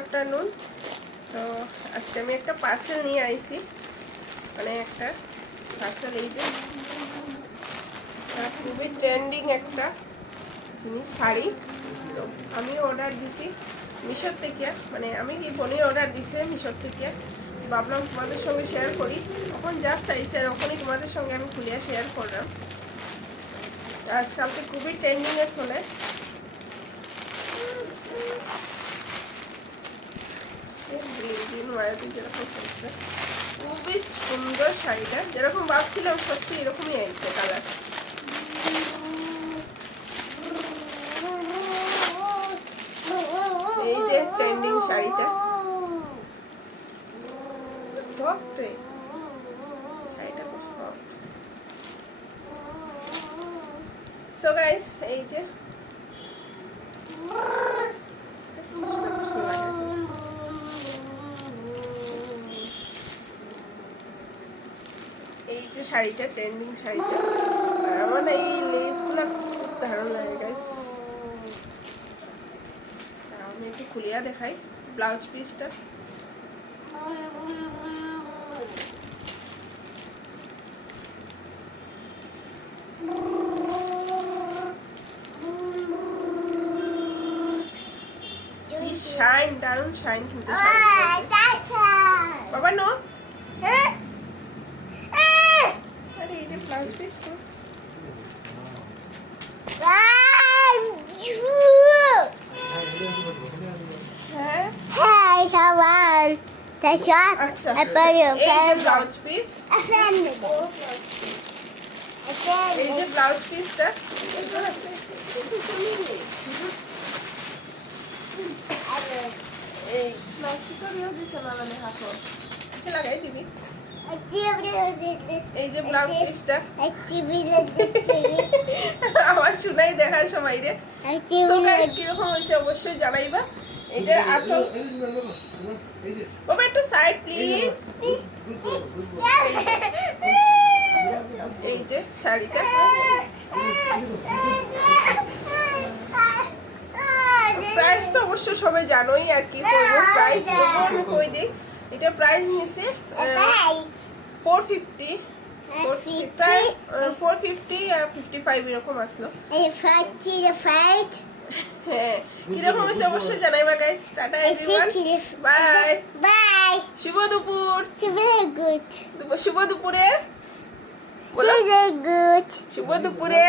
Afternoon. So আজকে আমি একটা পার্সেল নিয়ে আইছি, মানে একটা পার্সেল। এই যে খুবই ট্রেন্ডিং একটা জিনিস, শাড়ি। তো আমি অর্ডার দিছি মিশোর থেকে, মানে আমি কি বোনে অর্ডার দিছে মিশোর থেকে। ভাবলাম তোমাদের সঙ্গে শেয়ার করি, তখন জাস্ট আইসে তখনই তোমাদের সঙ্গে আমি খুলিয়া শেয়ার করলাম। আজকালকে খুবই ট্রেন্ডিংয়ে চলে। খুবই সুন্দর শাড়িটা, যেরকম ভাবছিলাম সত্যি এরকমই আইছে কালার। এই যে ট্রেন্ডিং শাড়িটা, সফট, শাড়িটা খুব সফট। সো গাইস, এই যে এই যে শাড়িটা, ট্রেন্ডিং শাড়িটা। আর আমার এই লেসগুলো খুব দারুণ লাগে গাইস। আমি একটু খুলিয়া দেখাই ব্লাউজ পিসটা। শাইন, দারুণ শাইন কিন্তু বাবা। নো, আরে এই যে ব্লাউজ পিস তো আচ্ছা, এই যে ব্লাউজ পিস, এই যে ব্লাউজ পিসটা। এই ব্লাউজ পিসটা দিছে না, মানে হাতে লাগাই দিবি। এই যে ব্লাউজ পিসটা আমার শুনাই দেখার সময় রে। সো গাইস, কিরকম হয়েছে অবশ্যই জানাইবা। এটার আঁচল, বাবা একটু সাইড প্লিজ। এই যে শাড়িটা, প্রাইস তো অবশ্য সবাই জানোই, আর কি করবো, প্রাইস আমি কই দিই। এটা প্রাইস নিয়েছে 450, 55 এরকম আসলো। হ্যাঁ, কিরকম হয়েছে অবশ্যই জানাইবা guys. Tata everyone, bye bye. শুভ দুপুর, শুভ দুপুরে শুভ দুপুরে।